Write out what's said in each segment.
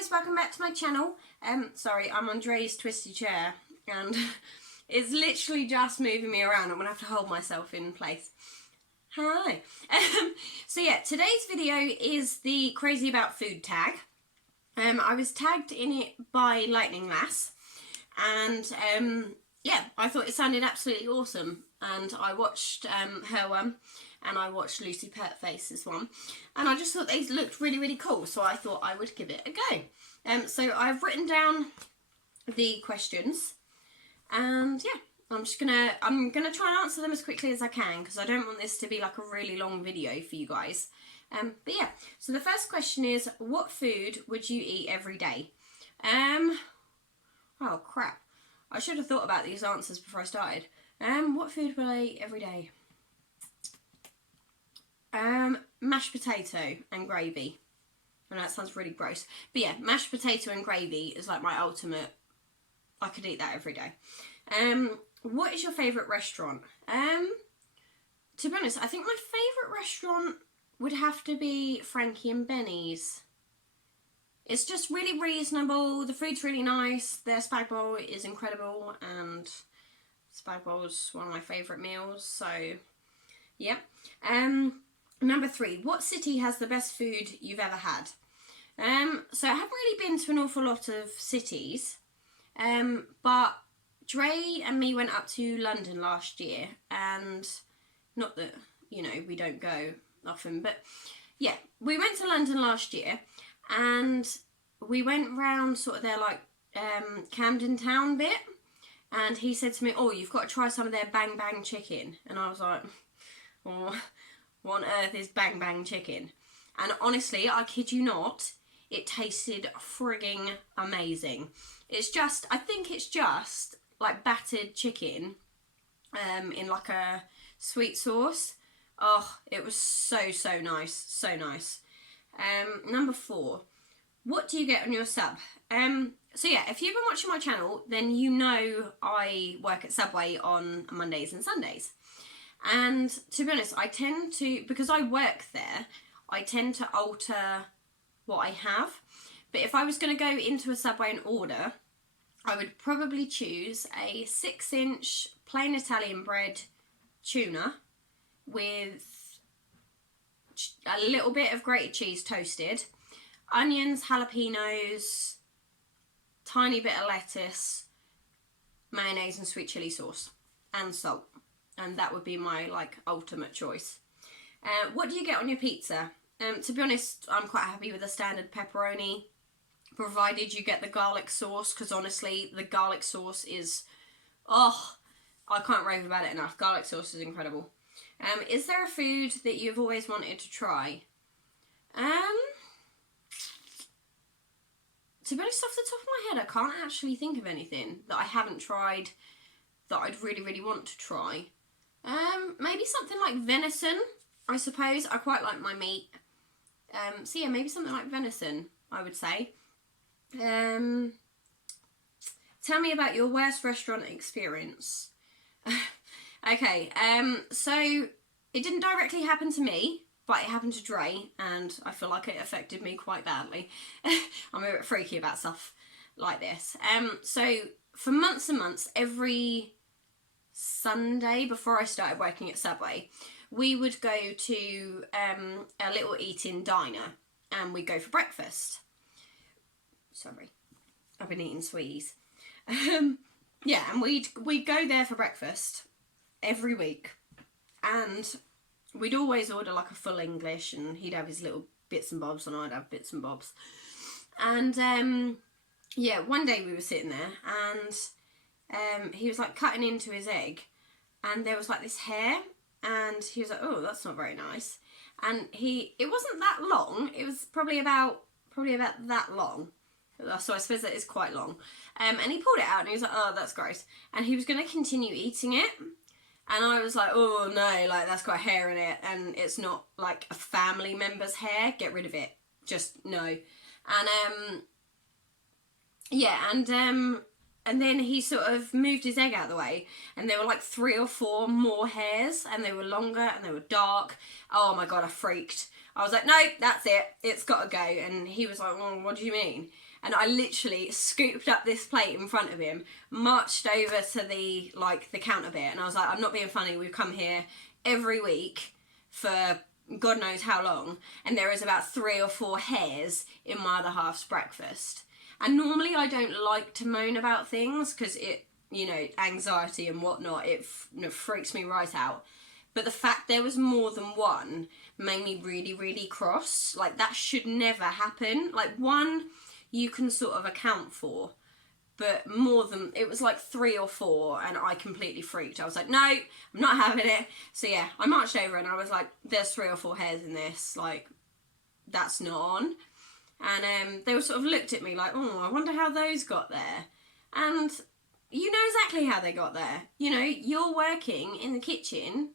guys, welcome back to my channel. Sorry, I'm on Dre's twisty chair and it's literally just moving me around. I'm gonna have to hold myself in place. Hi. So yeah, today's video is the crazy about food tag. I was tagged in it by Lightning Lass, and yeah, I thought it sounded absolutely awesome. And I watched her one, and I watched Lucy Pertface's one, and I just thought they looked really, really cool, so I thought I would give it a go. So I've written down the questions, and yeah, I'm gonna try and answer them as quickly as I can, because I don't want this to be like a really long video for you guys. But yeah, so the first question is, what food would you eat every day? Oh crap, I should have thought about these answers before I started. What food would I eat every day? Mashed potato and gravy. I know that sounds really gross, but yeah, mashed potato and gravy is like my ultimate. I could eat that every day. What is your favourite restaurant? To be honest, I think my favourite restaurant would have to be Frankie and Benny's. It's just really reasonable, the food's really nice, their spag bowl is incredible, and spag bowl's one of my favourite meals, so yeah. Number 3, what city has the best food you've ever had? So I haven't really been to an awful lot of cities, but Dre and me went up to London last year, and not that, you know, we don't go often, but yeah, we went to London last year, and we went round sort of their like Camden Town bit, and he said to me, oh, you've got to try some of their bang bang chicken, and I was like, oh, what on earth is bang bang chicken? And honestly, I kid you not, it tasted frigging amazing. It's just, I think it's just like battered chicken in like a sweet sauce. Oh, it was so nice, so nice. Number 4, what do you get on your sub? So yeah, if you've been watching my channel, then you know I work at Subway on Mondays and Sundays. And to be honest, I tend to, because I work there, I tend to alter what I have. But if I was going to go into a Subway and order, I would probably choose a 6-inch plain Italian bread tuna with a little bit of grated cheese toasted, onions, jalapenos, tiny bit of lettuce, mayonnaise and sweet chilli sauce, and salt. And that would be my like ultimate choice. What do you get on your pizza? To be honest, I'm quite happy with a standard pepperoni, provided you get the garlic sauce, because honestly, the garlic sauce is, oh, I can't rave about it enough. Garlic sauce is incredible. Is there a food that you've always wanted to try? To be honest, off the top of my head, I can't actually think of anything that I haven't tried that I'd really, really want to try. Maybe something like venison, I suppose. I quite like my meat. So yeah, maybe something like venison, I would say. Tell me about your worst restaurant experience. Okay, so it didn't directly happen to me, but it happened to Dre, and I feel like it affected me quite badly. I'm a bit freaky about stuff like this. So for months and months, every Sunday before I started working at Subway, we would go to a little eat-in diner, and we'd go for breakfast. Sorry, I've been eating sweeties. Yeah, and we'd go there for breakfast every week, and we'd always order like a full English, and he'd have his little bits and bobs, and I'd have bits and bobs. And yeah, one day we were sitting there, and he was like cutting into his egg, and there was like this hair, and he was like, oh, that's not very nice. And it wasn't that long, it was probably about that long, so I suppose that is quite long. And he pulled it out, and he was like, oh, that's gross, and he was going to continue eating it. And I was like, oh no, like that's got hair in it, and it's not like a family member's hair, get rid of it, just no. And yeah, and then he sort of moved his egg out of the way, and there were like 3 or 4 more hairs, and they were longer, and they were dark. Oh my god, I freaked. I was like, no, that's it, it's got to go. And he was like, well, what do you mean? And I literally scooped up this plate in front of him, marched over to the counter bit, and I was like, I'm not being funny, we've come here every week for God knows how long, and there is about 3 or 4 hairs in my other half's breakfast. And normally I don't like to moan about things because it, you know, anxiety and whatnot, it freaks me right out. But the fact there was more than one made me really, really cross. Like, that should never happen. Like, one you can sort of account for, but more than, it was like 3 or 4, and I completely freaked. I was like, no, I'm not having it. So yeah, I marched over and I was like, there's 3 or 4 hairs in this, like, that's not on. And they were sort of looked at me like, oh, I wonder how those got there. And you know exactly how they got there. You know, you're working in the kitchen,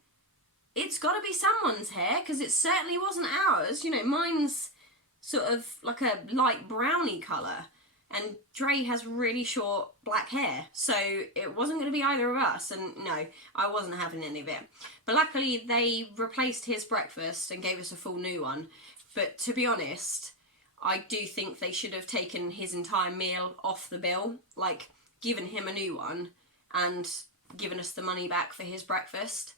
it's got to be someone's hair, because it certainly wasn't ours. You know, mine's sort of like a light browny colour, and Dre has really short black hair, so it wasn't going to be either of us. And no, I wasn't having any of it. But luckily they replaced his breakfast and gave us a full new one. But to be honest, I do think they should have taken his entire meal off the bill, like given him a new one and given us the money back for his breakfast.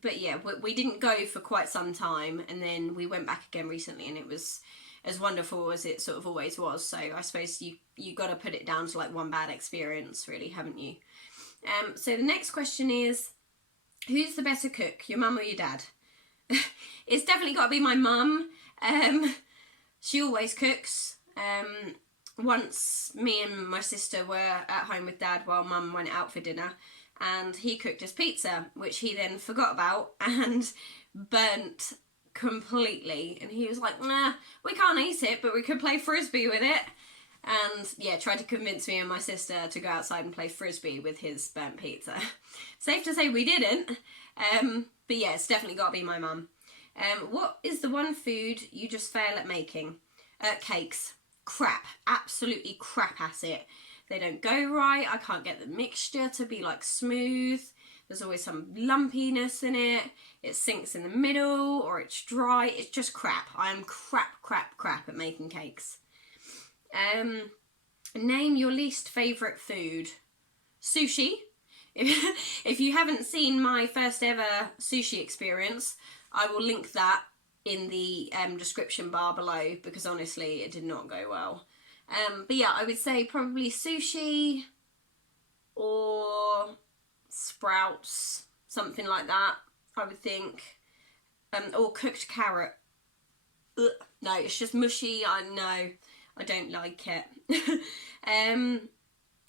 But yeah, we didn't go for quite some time, and then we went back again recently, and it was as wonderful as it sort of always was. So I suppose you got to put it down to like one bad experience, really, haven't you? So the next question is, who's the better cook, your mum or your dad? It's definitely got to be my mum. She always cooks. Once me and my sister were at home with Dad while Mum went out for dinner, and he cooked us pizza, which he then forgot about and burnt completely. And he was like, nah, we can't eat it, but we could play frisbee with it. And yeah, tried to convince me and my sister to go outside and play frisbee with his burnt pizza. Safe to say we didn't. But yeah, it's definitely got to be my mum. What is the one food you just fail at making? Cakes. Crap. Absolutely crap at it. They don't go right. I can't get the mixture to be like smooth. There's always some lumpiness in it. It sinks in the middle, or it's dry. It's just crap. I am crap at making cakes. Name your least favourite food. Sushi. If you haven't seen my first ever sushi experience, I will link that in the description bar below, because honestly it did not go well. But yeah, I would say probably sushi or sprouts, something like that, I would think. Or cooked carrot. Ugh, no, it's just mushy. I don't like it.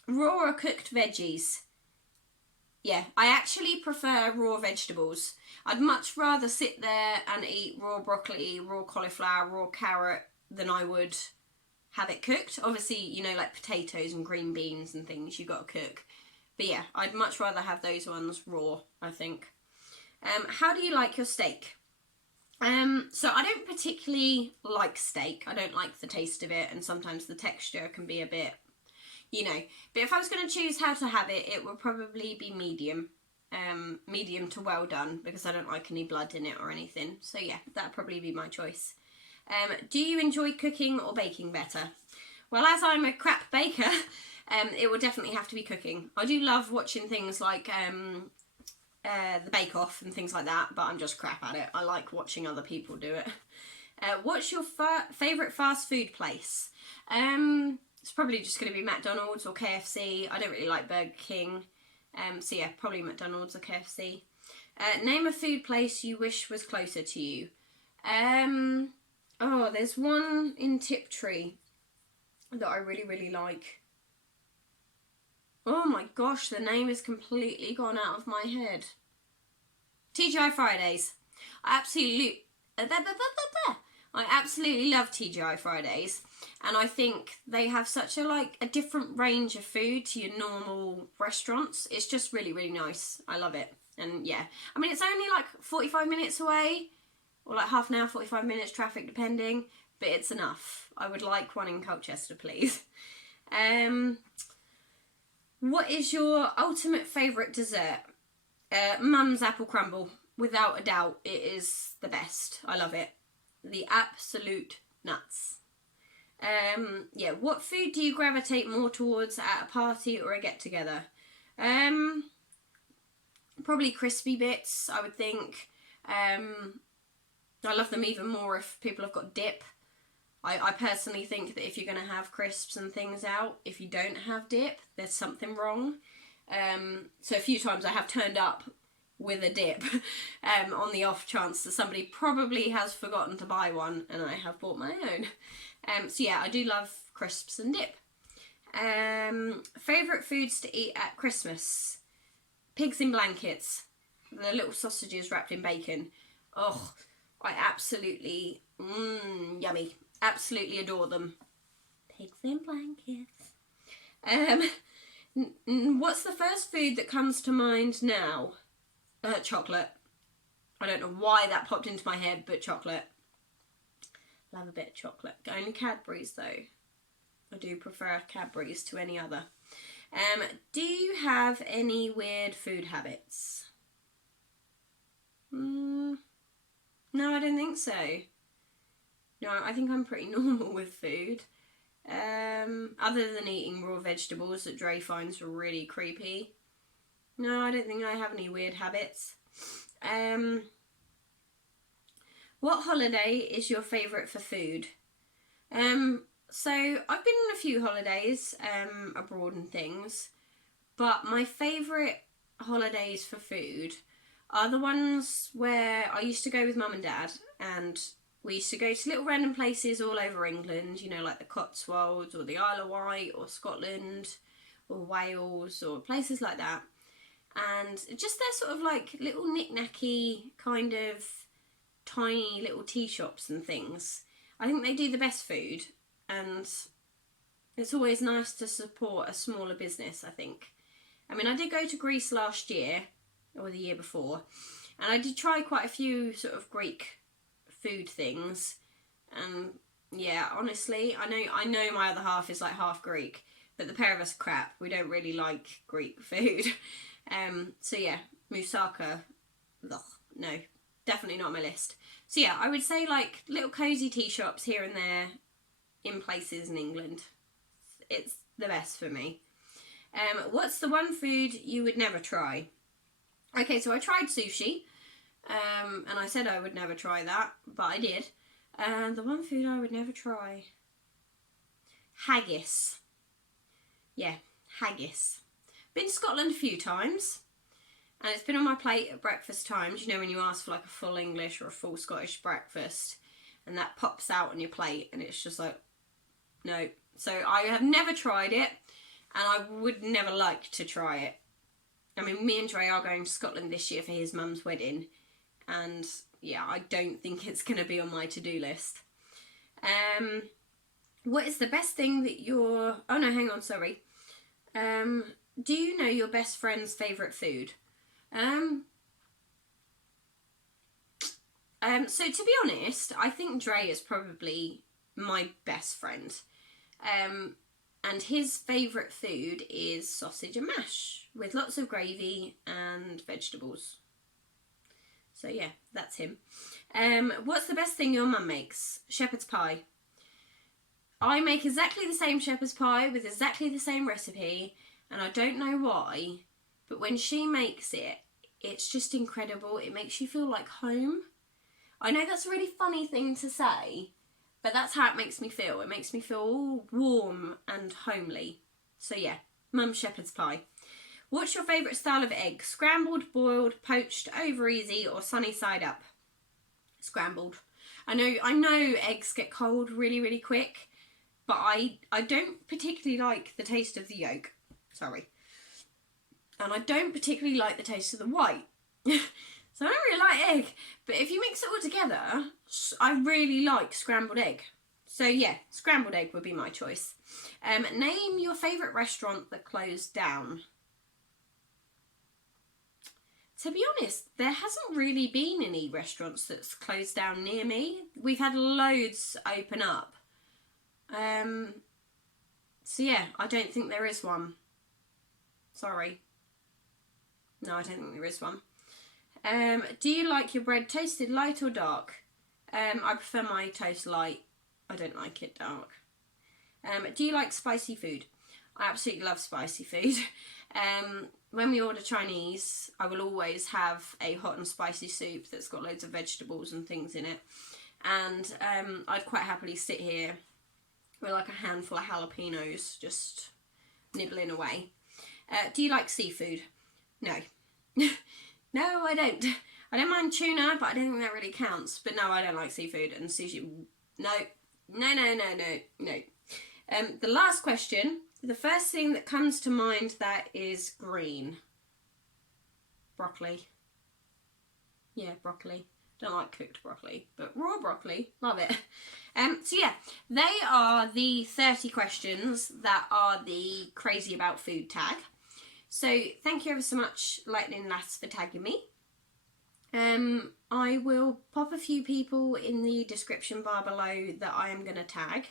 Raw or cooked veggies. Yeah, I actually prefer raw vegetables. I'd much rather sit there and eat raw broccoli, raw cauliflower, raw carrot than I would have it cooked. Obviously, you know, like potatoes and green beans and things you got to cook. But yeah, I'd much rather have those ones raw, I think. How do you like your steak? So I don't particularly like steak. I don't like the taste of it, and sometimes the texture can be a bit, you know. But if I was going to choose how to have it, it would probably be medium. Medium to well done, because I don't like any blood in it or anything. So yeah, that'd probably be my choice. Do you enjoy cooking or baking better? Well, as I'm a crap baker, it would definitely have to be cooking. I do love watching things like the Bake Off and things like that, but I'm just crap at it. I like watching other people do it. What's your favourite fast food place? It's probably just going to be McDonald's or KFC. I don't really like Burger King. So yeah, probably McDonald's or KFC. Name a food place you wish was closer to you. Oh, there's one in Tiptree that I really, really like. Oh my gosh, the name is completely gone out of my head. TGI Fridays. I absolutely love TGI Fridays, and I think they have such a different range of food to your normal restaurants. It's just really, really nice. I love it. And yeah, I mean, it's only like 45 minutes away, or like half an hour, 45 minutes traffic depending, but it's enough. I would like one in Colchester, please. What is your ultimate favourite dessert? Mum's apple crumble. Without a doubt, it is the best. I love it. The absolute nuts. Yeah, what food do you gravitate more towards at a party or a get-together? Probably crispy bits, I would think. I love them even more if people have got dip. I personally think that if you're going to have crisps and things out, if you don't have dip, there's something wrong. So a few times I have turned up with a dip on the off chance that somebody probably has forgotten to buy one and I have bought my own. So yeah, I do love crisps and dip. Favourite foods to eat at Christmas? Pigs in blankets. The little sausages wrapped in bacon. Oh, I absolutely, yummy. Absolutely adore them. Pigs in blankets. What's the first food that comes to mind now? Chocolate. I don't know why that popped into my head, but chocolate. Love a bit of chocolate. Only Cadbury's though. I do prefer Cadbury's to any other. Do you have any weird food habits? No, I don't think so. No, I think I'm pretty normal with food. Other than eating raw vegetables that Dre finds really creepy. No, I don't think I have any weird habits. What holiday is your favourite for food? So I've been on a few holidays abroad and things, but my favourite holidays for food are the ones where I used to go with Mum and Dad, and we used to go to little random places all over England, you know, like the Cotswolds or the Isle of Wight or Scotland or Wales or places like that. And just they're sort of like little knick-knacky kind of tiny little tea shops and things. I think they do the best food, and it's always nice to support a smaller business, I think. I mean, I did go to Greece last year, or the year before, and I did try quite a few sort of Greek food things, and yeah, honestly, I know my other half is like half Greek, but the pair of us are crap. We don't really like Greek food. So yeah, moussaka, ugh, no, definitely not on my list. So yeah, I would say like little cosy tea shops here and there in places in England. It's the best for me. What's the one food you would never try? Okay, so I tried sushi, and I said I would never try that, but I did. The one food I would never try. Haggis. Yeah, haggis. Been to Scotland a few times, and it's been on my plate at breakfast times. You know, when you ask for like a full English or a full Scottish breakfast, and that pops out on your plate, and it's just like, no. So I have never tried it, and I would never like to try it. I mean, me and Dre are going to Scotland this year for his mum's wedding, and yeah, I don't think it's going to be on my to-do list. What is the best thing that you're... Oh no, hang on, sorry. Do you know your best friend's favourite food? So to be honest, I think Dre is probably my best friend. And his favourite food is sausage and mash with lots of gravy and vegetables. So yeah, that's him. What's the best thing your mum makes? Shepherd's pie. I make exactly the same shepherd's pie with exactly the same recipe, and I don't know why, but when she makes it, it's just incredible. It makes you feel like home. I know that's a really funny thing to say, but that's how it makes me feel. It makes me feel all warm and homely. So yeah, mum's shepherd's pie. What's your favourite style of egg? Scrambled, boiled, poached, over easy, or sunny side up? Scrambled. I know eggs get cold really, really quick, but I don't particularly like the taste of the yolk. Sorry. And I don't particularly like the taste of the white. So I don't really like egg. But if you mix it all together, I really like scrambled egg. So yeah, scrambled egg would be my choice. Name your favourite restaurant that closed down. To be honest, there hasn't really been any restaurants that's closed down near me. We've had loads open up. So yeah, I don't think there is one. Sorry. No, I don't think there is one. Do you like your bread toasted light or dark? I prefer my toast light. I don't like it dark. Do you like spicy food? I absolutely love spicy food. When we order Chinese, I will always have a hot and spicy soup that's got loads of vegetables and things in it. And I'd quite happily sit here with like a handful of jalapenos, just nibbling away. Do you like seafood? No. No, I don't. I don't mind tuna, but I don't think that really counts. But no, I don't like seafood and sushi. No. The last question, the first thing that comes to mind that is green. Broccoli. Yeah, broccoli. Don't like cooked broccoli, but raw broccoli, love it. So yeah, they are the 30 questions that are the crazy about food tag. So thank you ever so much, Lightning Lass, for tagging me. I will pop a few people in the description bar below that I am going to tag.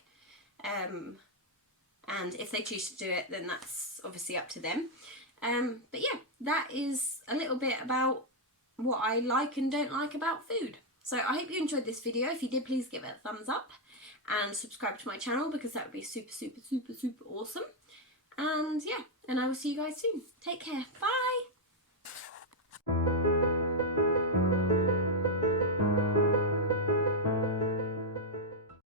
And if they choose to do it, then that's obviously up to them. But yeah, that is a little bit about what I like and don't like about food. So I hope you enjoyed this video. If you did, please give it a thumbs up and subscribe to my channel, because that would be super awesome. And yeah, and I will see you guys soon. Take care. Bye.